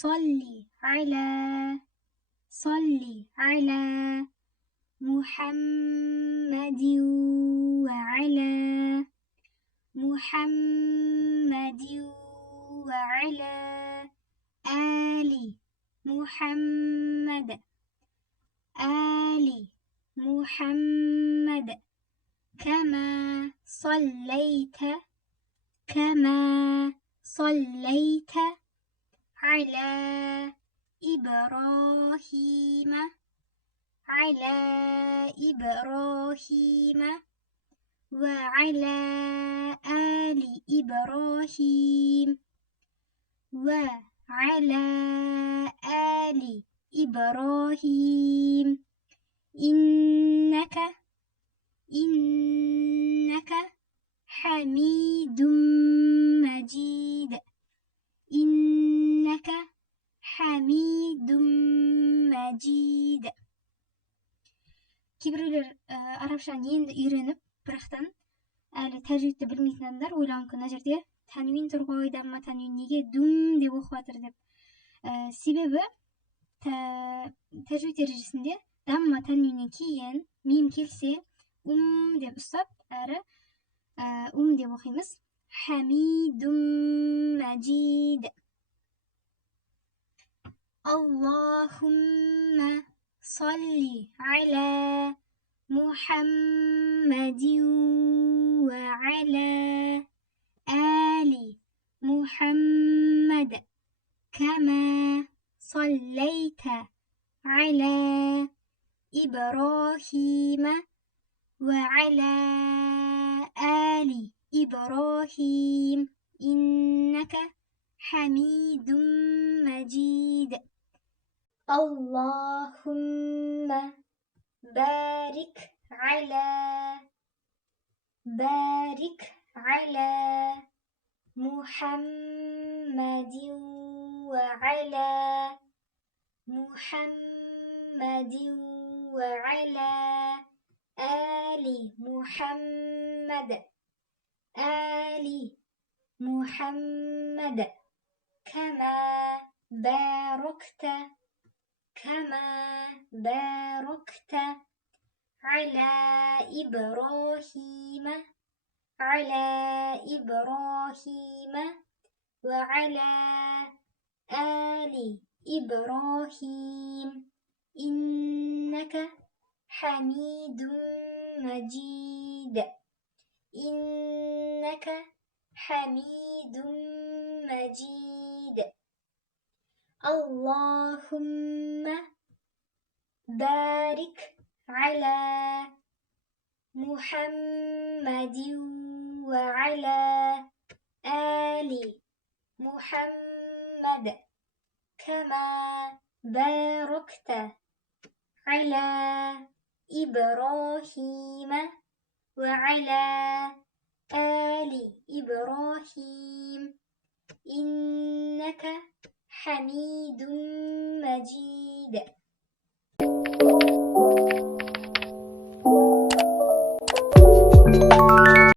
صل على محمد وعلى محمد وعلى آل محمد كما صليت على إبراهيم وعلى آل إبراهيم إنك حميد مجيد Кейбіреулер арабшаны енді үйреніп, бірақтан әлі тәжвидті білмейтін адамдар ойлауы мүмкін, мына жерде тәнвин тұр ғой, дамма тәнвин неге дүм деп оқып жатыр деп. Себебі тәжвид ережесінде дамма тәнвиннен кейін мим келсе деп ұстап, әрі деп оқимыз. Хамидум мәжид. Аллахумма صل على محمد وعلى آل محمد كما صليت على إبراهيم وعلى آل إبراهيم إنك حميد مجيد اللهم بارك على محمد وعلى آل محمد كما باركت على إبراهيم وعلى آل إبراهيم إنك حميد مجيد اللهم بارك على محمد وعلى آل محمد كما باركت على إبراهيم وعلى آل إبراهيم إنك حميد مجيد